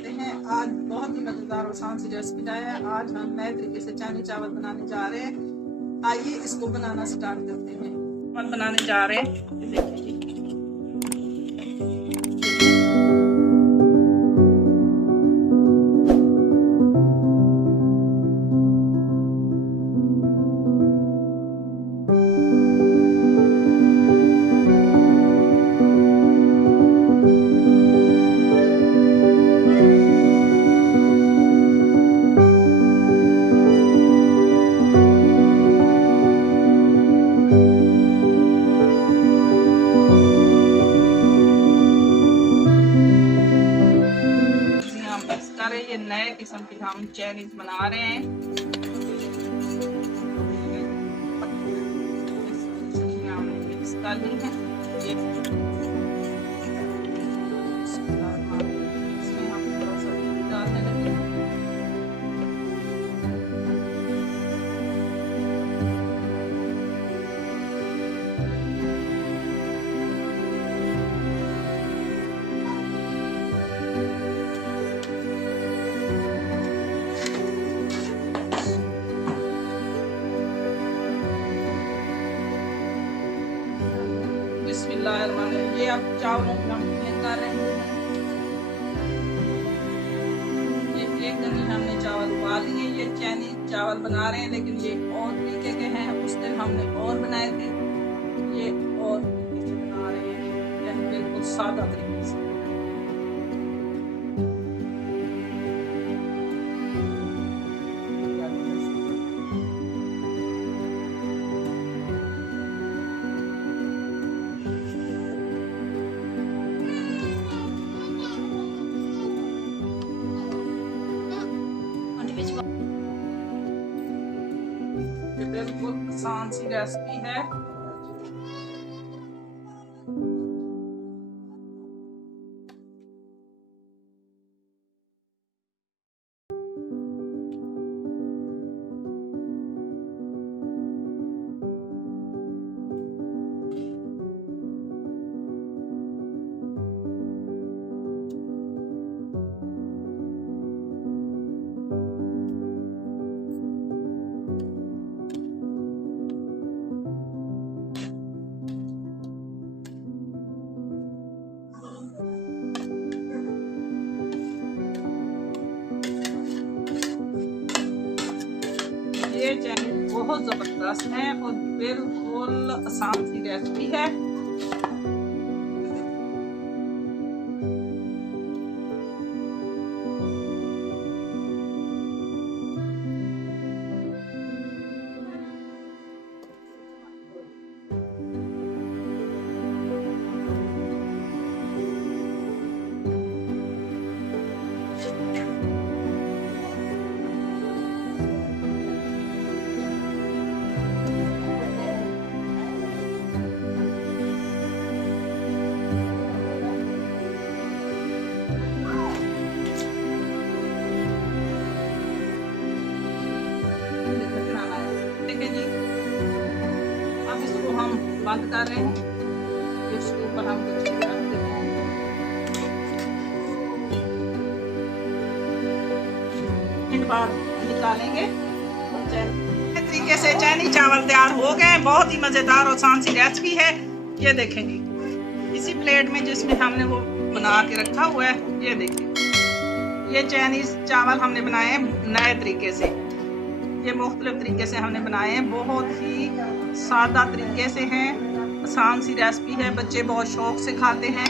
करते हैं। आज बहुत ही मज़ेदार और आसान सी रेसिपी है। आज हम नए तरीके से चाइनीज चावल बनाने जा रहे हैं। आइए इसको बनाना स्टार्ट करते हैं। चावल बनाने जा रहे हैं, देखिए जी। ये नए किस्म की हम चाइनीज बना रहे हैं। मिक्स कर ली है। इसमें हम थोड़ा सा डालने लगे। बिस्मिल्लाहिर्रहमानिर्रहीम। ये अब चावलों को हम कर रहे हैं। ये एक दिन हमने चावल उबाल लिए। ये चाइनीज चावल बना रहे हैं, लेकिन ये और तरीके के हैं। उस दिन हमने और बनाए थे, ये और तरीके से बना रहे हैं, यानी बिल्कुल सादा तरीके से। बिल्कुल आसान सी रेसिपी है। ये चाइनीज बहुत जबरदस्त है और बिल्कुल आसान सी रेसिपी है। हम बंद कर रहे हैं। इसके ऊपर हम कुछ रख देते हैं। इन बाद निकालेंगे। इस तरीके से चाइनीज चावल तैयार हो गए। बहुत ही मज़ेदार और आसान सी रेसिपी है। ये देखेंगे इसी प्लेट में जिसमें हमने वो बना के रखा हुआ है। ये देखिए, ये चाइनीज चावल हमने बनाए हैं नए तरीके से। ये मुख्तलिफ तरीके से हमने बनाए हैं। बहुत ही सादा तरीके से हैं। आसान सी रेसिपी है। बच्चे बहुत शौक से खाते हैं।